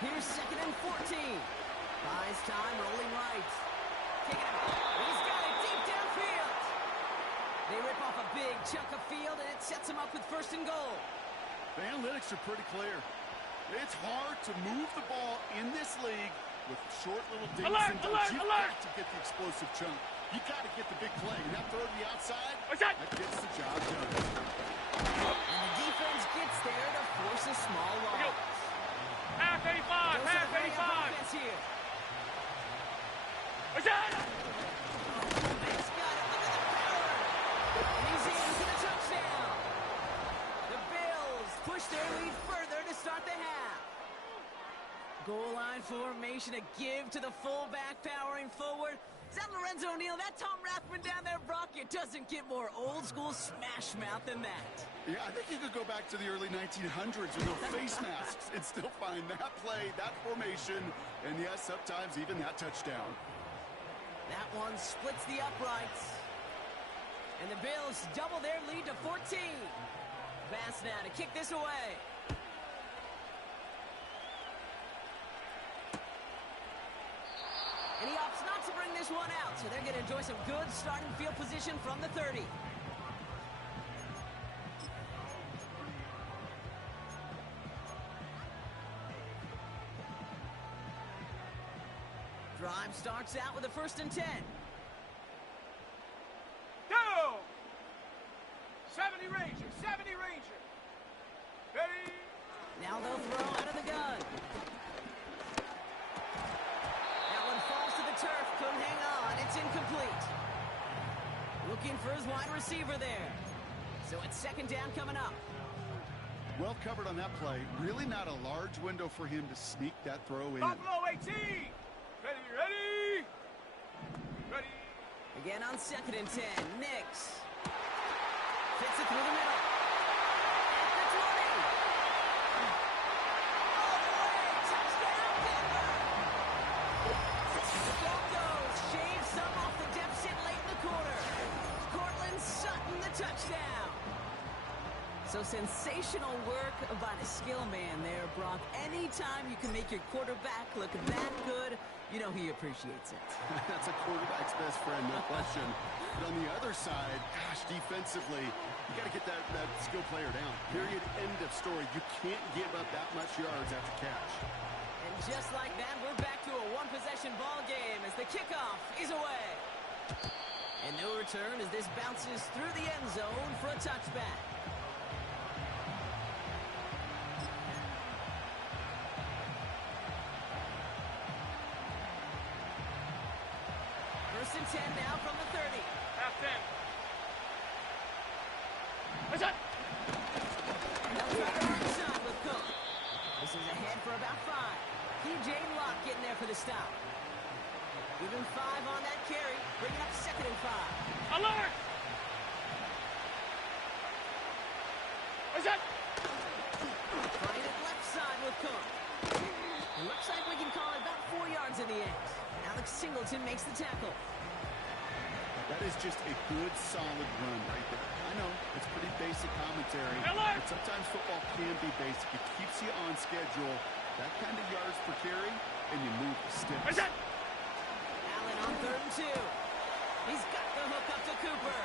Here's second and 14. Buys time, rolling right. Taking it. He's got it deep downfield. They rip off a big chunk of field, and it sets him up with first and goal. The analytics are pretty clear. It's hard to move the ball in this league with short little dinks and dunks. You've got to get the explosive chunk. You got to get the big play. And that throw to the outside, that gets the job done. And the defense gets there to force a small loss. Half 85. Offense here. What's that? He's got it. Look at the power. And he's in for the touchdown. The Bills push their lead further to start the half. Goal line formation, a give to the fullback powering forward. Is that Lorenzo Neal? That Tom Rathman down there, Brock? It doesn't get more old school smash mouth than that. Yeah, I think you could go back to the early 1900s with no face masks and still find that play, that formation, and yes, sometimes even that touchdown. That one splits the uprights. And the Bills double their lead to 14. Pass now to kick this away. And he opts not to bring this one out, so they're going to enjoy some good starting field position from the 30. Drive starts out with a first and 10. Go! 70 Ranger. Ready? Now they'll throw out of the gun. That one falls to the turf. Couldn't hang on. It's incomplete. Looking for his wide receiver there. So it's second down coming up. Well covered on that play. Really not a large window for him to sneak that throw in. Buffalo 18. Ready? Again on second and 10. Nix. Fits it through the middle. At the 20. All the way. Touchdown, Denver. The Broncos shave some off the deficit late in the quarter. Cortland Sutton the touchdown. So sensational work by the skill man there, Brock. Anytime you can make your quarterback look that good, you know he appreciates it. That's a quarterback's best friend, no question. But on the other side, gosh, defensively, you got to get that skill player down. Period, end of story. You can't give up that much yards after catch. And just like that, we're back to a one-possession ball game as the kickoff is away. And no return as this bounces through the end zone for a touchback. First and 10 now from the 30. Half 10. What's that? They'll try to run inside with This is ahead for about 5. P.J. Locke getting there for the stop. Even 5 on that carry, bringing up 2nd and 5. Alert! What's that? Playing it left side with Cook. It looks like we can call it about 4 yards in the end. Alex Singleton makes the tackle. That is just a good, solid run right there. I know, it's pretty basic commentary, Alert! but sometimes football can be basic. It keeps you on schedule, that kind of yards per carry, and you move the sticks. What's that? Allen on 3rd and 2. He's got the hook up to Cooper.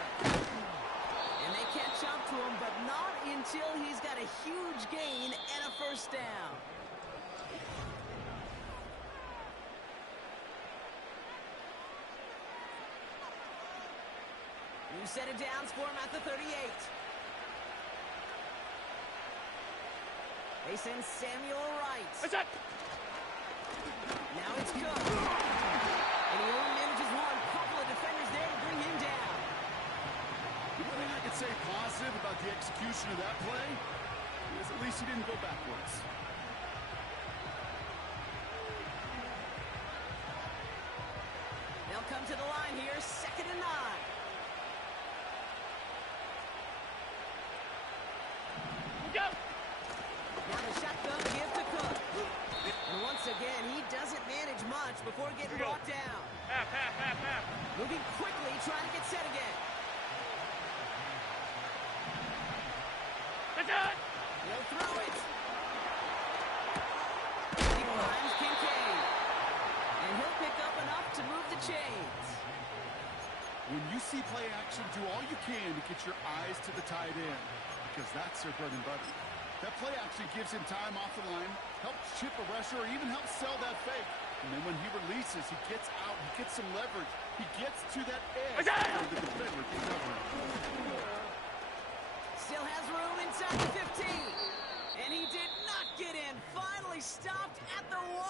And they catch up to him, but not until he's got a huge gain and a 1st down. New set of downs for him at the 38. They send Samuel Wright. What's that? Now it's Cook. And he only manages one. Couple of defenders there to bring him down. The only thing I could say positive about the execution of that play is at least he didn't go backwards. They'll come to the line here, 2nd and 9. Go! Now the shotgun give to Cook. And once again, he doesn't manage much before getting brought down. Half. Moving quickly, trying to get set again. What's that? He'll throw it. He finds Kincaid. And he'll pick up enough to move the chains. When you see play action, do all you can to get your eyes to the tight end, because that's their bread and butter. That play action gives him time off the line, helps chip a rusher, or even helps sell that fake. And then when he releases, he gets out, he gets some leverage. He gets to that edge where the defender can cover him. Still has room inside the 15. And he did not get in. Finally stopped at the 1.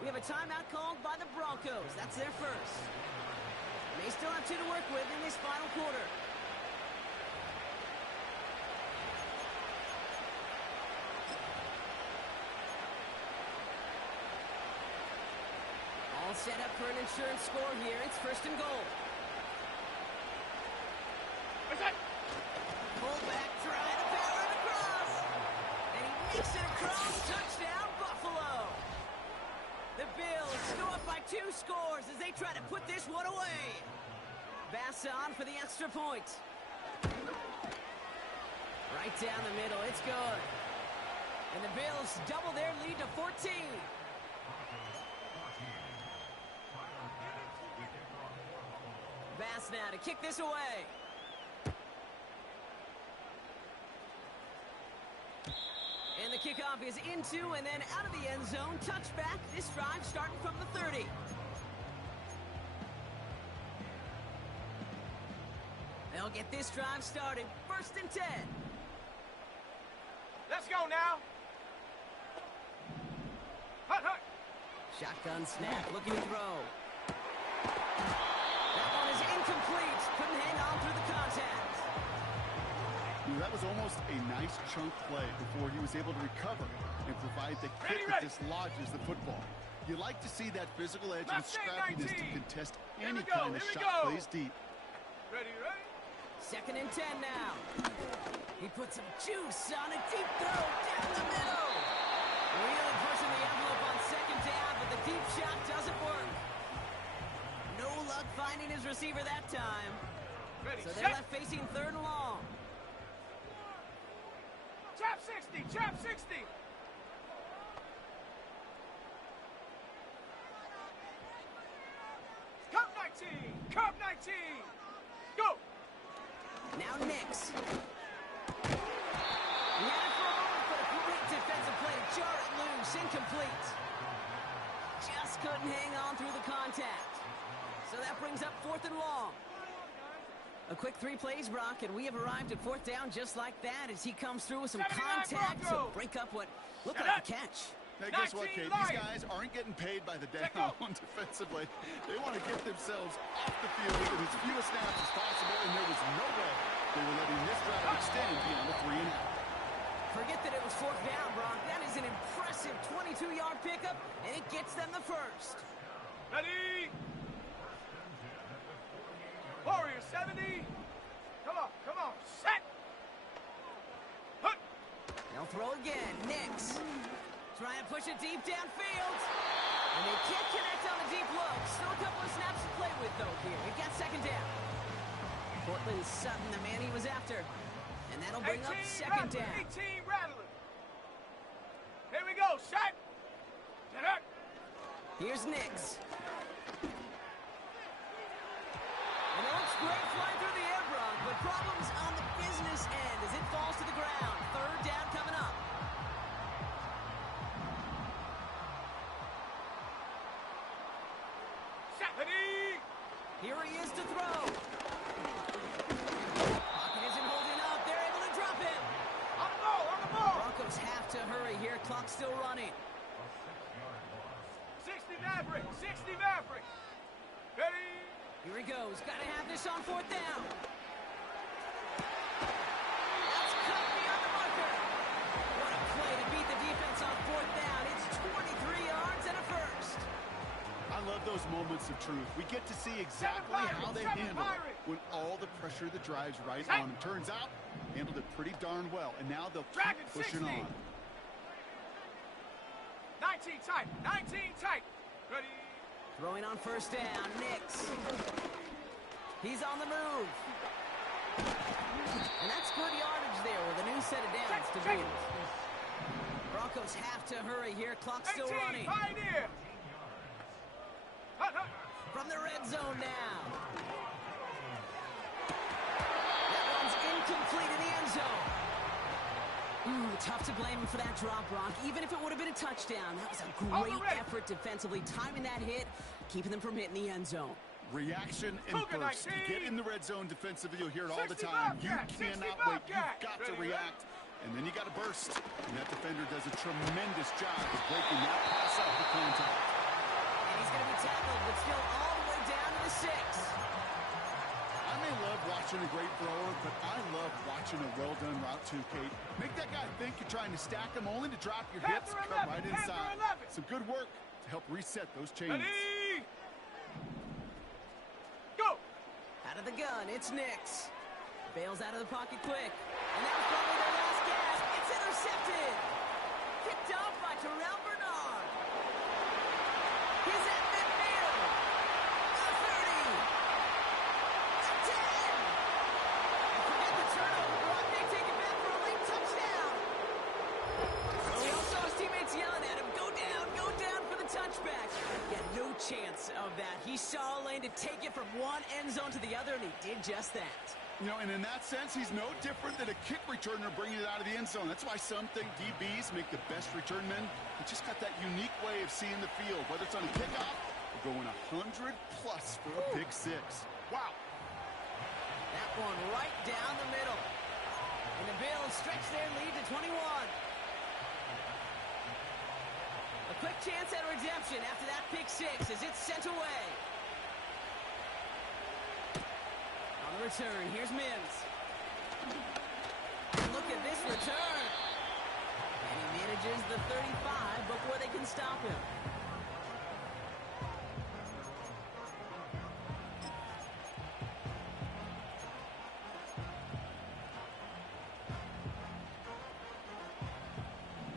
We have a timeout called by the Broncos. That's their first. They still have 2 to work with in this final quarter. All set up for an insurance score here. It's 1st and goal. What's that? Fullback trying to power it across. And he makes it across. Touchdown, Buffalo. The Bills go up by 2 scores as they try to put this one away. Bass on for the extra point. Right down the middle. It's good. And the Bills double their lead to 14. Bass now to kick this away. And the kickoff is into and then out of the end zone. Touchback. This drive starting from the 30. They'll get this drive started. 1st and 10. Let's go now. Hut. Shotgun snap. Looking to throw. That one is incomplete. Couldn't hang on through the contact. That was almost a nice chunk play before he was able to recover and provide the kick that dislodges the football. You like to see that physical edge and scrappiness to contest any kind of shot plays deep. Ready? 2nd and 10 now. He puts some juice on a deep throw down the middle. Really pushing the envelope on 2nd down, but the deep shot doesn't work. No luck finding his receiver that time. Ready, So they're left facing 3rd and long. Trap 60. Cup 19. Go. Now Nix. He had it for a moment, but a great defensive play to jar it loose. Incomplete. Just couldn't hang on through the contact. So that brings up 4th and long. A quick 3 plays, Brock, and we have arrived at 4th down just like that as he comes through with some contact to break up what looked like a catch. Hey, guess what, Kate? These guys aren't getting paid by the down defensively. They want to get themselves off the field with as few snaps as possible, and there was no way they were letting this drive extend beyond the 3.5. Forget that it was fourth down, Brock. That is an impressive 22-yard pickup, and it gets them the first. Ready? Warrior 70. Come on, set. Hut. They'll throw again. Nix. Trying to push it deep downfield. And they can't connect on the deep look. Still a couple of snaps to play with, though, here. We've got second down. Cortland Sutton, the man he was after. And that'll bring up second down. 18 rattling. Here we go, shot. Here's Nix. And it looks great flying through the air, Brock, but problems on the business end as it falls to the ground. Third down coming up. Ready? Here he is to throw. Pocket isn't holding up. They're able to drop him. On the ball. Broncos have to hurry here. Clock's still running. 60 Maverick. Ready? Here he goes. Got to have this on fourth down. That's cut beyond the marker. What a play to beat the defense on fourth down. It's 23 yards and a first. I love those moments of truth. We get to see exactly how they handle it when all the pressure that drives right on them. Turns out, handled it pretty darn well. And now they'll keep pushing on. 19 tight. Ready? Throwing on first down, Nix. He's on the move. And that's good yardage there with a new set of downs to beat. Broncos have to hurry here. Clock's still running. Pioneer. From the red zone now. That one's incomplete in the end zone. Tough to blame him for that drop, Brock. Even if it would have been a touchdown, that was a great effort defensively, timing that hit, keeping them from hitting the end zone. Reaction and burst. You get in the red zone defensively, you'll hear it all the time. You cannot wait. You've got to react, and then you got to burst. And that defender does a tremendous job of breaking that pass up with contact. And he's going to be tackled, but still all the way down to the 6. I may love watching a great thrower, but I love watching a well-done route too, Kate. Make that guy think you're trying to stack him, only to drop your hips, cut right inside. Some good work to help reset those chains. Ready? Go! Out of the gun, it's Nix. Bails out of the pocket quick. And that was probably their last gasp. It's intercepted. Picked off by Terrell Bernard. He's at midfield. The 30. The 10. And forget the turnover. Brock may take it back for a late touchdown. Oh, we all saw his teammates yelling at him, go down for the touchback. Yeah, no chance of that. He saw a lane to take it from one end zone to the other, and he did just that. You know, and in that sense, he's no different than a kick returner bringing it out of the end zone. That's why some think DBs make the best return men. They just got that unique way of seeing the field, whether it's on a kickoff or going 100+ for a big 6. Wow. That one right down the middle. And the Bills stretch their lead to 21. A quick chance at redemption after that pick 6 as it's sent away. On the return, here's Mims. And look at this return. And he manages the 35 before they can stop him.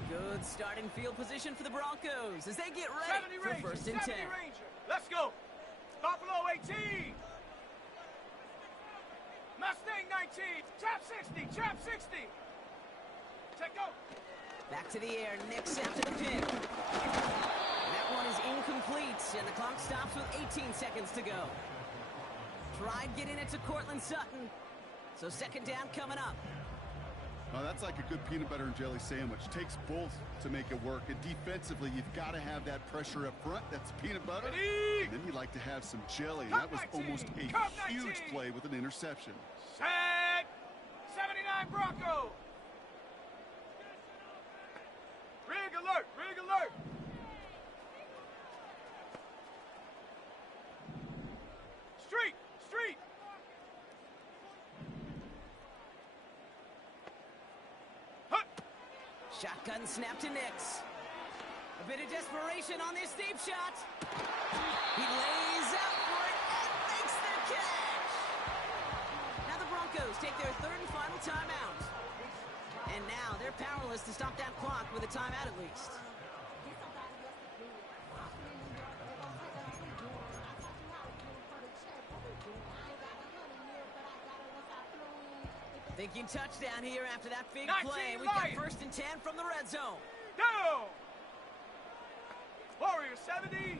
Good starting field position for the Broncos as they get ready for first and 10. Let's go. Buffalo 18. Mustang 19. Trap 60. Check go. Back to the air. Nix after the pick. And that one is incomplete, and the clock stops with 18 seconds to go. Tried getting it to Cortland Sutton. So second down coming up. Well, that's like a good peanut butter and jelly sandwich. Takes both to make it work. And defensively, you've got to have that pressure up front. That's peanut butter. Ready? And then you like to have some jelly. And that was almost a huge play with an interception. Set. 79 Broncos. Rig alert. Street. Hut. Shotgun snap to Nix. A bit of desperation on this deep shot. He lays out for it and makes the catch. Now the Broncos take their third and final timeout. And now they're powerless to stop that clock with a timeout at least. Thinking touchdown here after that big play. We got first and 10 from the red zone. Go! Warrior 70.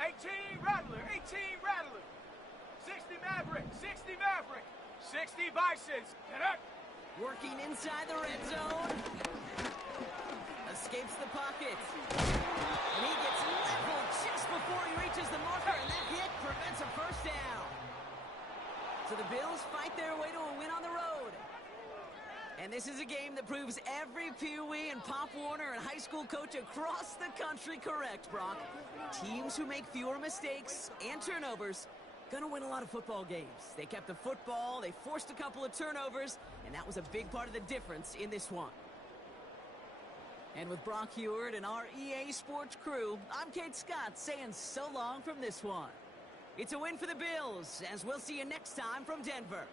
18 Rattler, 18 Rattler. 60 Maverick, 60 Maverick. 60 Bisons. Connect. Working inside the red zone. Escapes the pocket. And he gets leveled just before he reaches the marker, and that hit prevents a first down. So the Bills fight their way to a win on the road. And this is a game that proves every Pee Wee and Pop Warner and high school coach across the country correct, Brock. Teams who make fewer mistakes and turnovers gonna win a lot of football games. They kept the football, they forced a couple of turnovers, and that was a big part of the difference in this one. And with Brock Heward and our EA Sports crew, I'm Kate Scott saying so long from this one. It's a win for the Bills, as we'll see you next time from Denver.